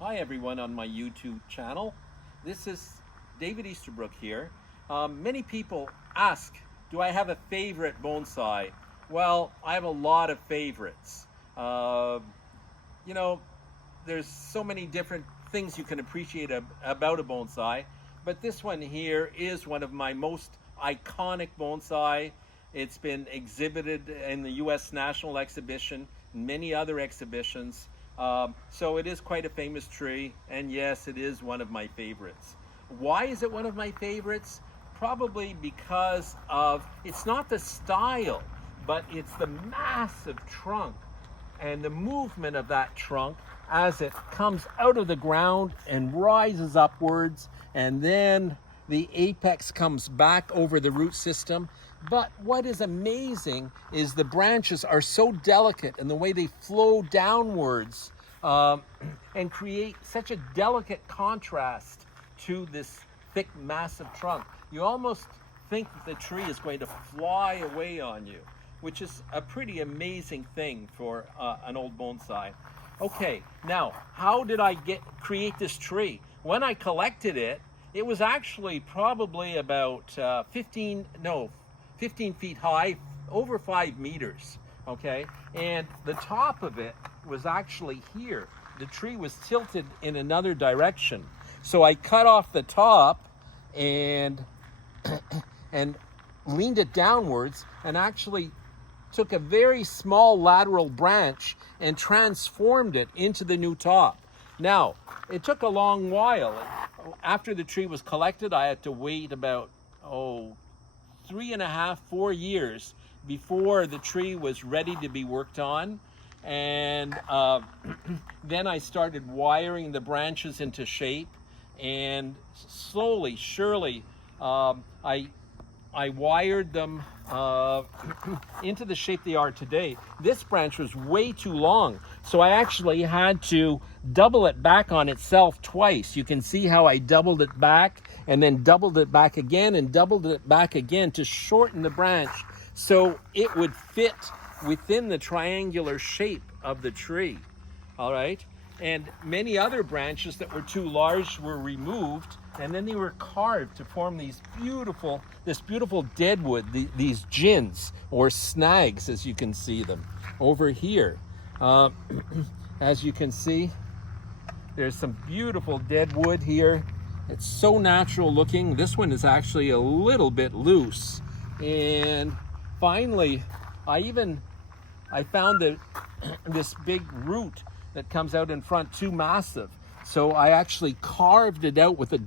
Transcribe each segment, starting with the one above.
Hi everyone on my YouTube channel. This is David Easterbrook here. Many people ask, do I have a favorite bonsai? Well, I have a lot of favorites. You know, there's so many different things you can appreciate about a bonsai, but this one here is one of my most iconic bonsai. It's been exhibited in the U.S. National Exhibition, and many other exhibitions. So it is quite a famous tree, and yes, it is one of my favorites. Why is it one of my favorites? Probably because of, it's not the style, but it's the massive trunk and the movement of that trunk as it comes out of the ground and rises upwards, and then the apex comes back over the root system. But what is amazing is the branches are so delicate and the way they flow downwards and create such a delicate contrast to this thick, massive trunk. You almost think that the tree is going to fly away on you, which is a pretty amazing thing for an old bonsai. Okay, now, how did I create this tree? When I collected it, it was actually probably about 15 feet high, over 5 meters, okay? And the top of it was actually here. The tree was tilted in another direction. So I cut off the top and leaned it downwards and actually took a very small lateral branch and transformed it into the new top. Now, it took a long while. After the tree was collected, I had to wait about, 3.5, 4 years before the tree was ready to be worked on. And then I started wiring the branches into shape, and slowly, surely, I wired them into the shape they are today. This branch was way too long, so I actually had to double it back on itself twice. You can see how I doubled it back and then doubled it back again and doubled it back again to shorten the branch so it would fit within the triangular shape of the tree. All right, and many other branches that were too large were removed, and then they were carved to form this beautiful deadwood, these gins or snags, as you can see them over here. As you can see, there's some beautiful deadwood here. It's so natural looking. This one is actually a little bit loose. And finally, I found that this big root that comes out in front too massive. So I actually carved it out with a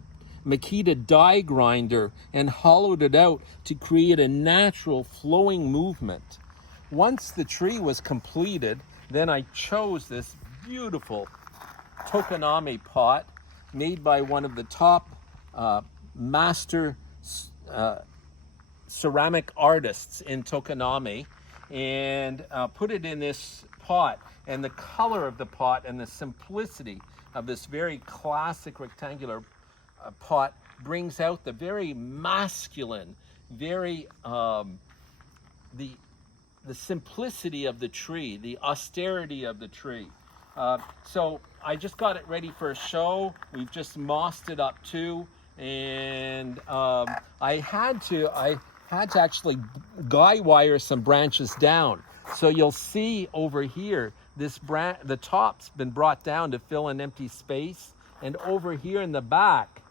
Makita die grinder and hollowed it out to create a natural flowing movement. Once the tree was completed, then I chose this beautiful tokoname pot made by one of the top master ceramic artists in Tokoname, and put it in this pot. And the color of the pot and the simplicity of this very classic rectangular pot brings out the very masculine, very the simplicity of the tree, the austerity of the tree. So I just got it ready for a show. We've just mossed it up too, and I had to actually guy wire some branches down. So you'll see over here, the top's been brought down to fill an empty space, and over here in the back,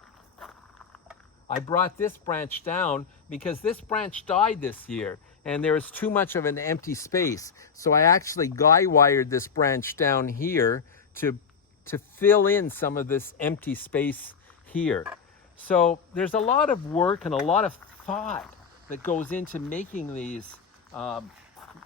I brought this branch down because this branch died this year and there was too much of an empty space. So I actually guy wired this branch down here to fill in some of this empty space here. So there's a lot of work and a lot of thought that goes into making these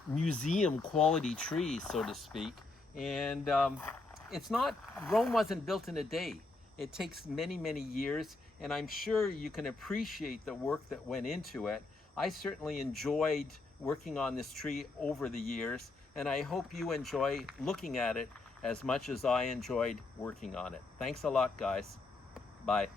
museum quality trees, so to speak. And Rome wasn't built in a day. It takes many, many years, and I'm sure you can appreciate the work that went into it. I certainly enjoyed working on this tree over the years, and I hope you enjoy looking at it as much as I enjoyed working on it. Thanks a lot, guys. Bye.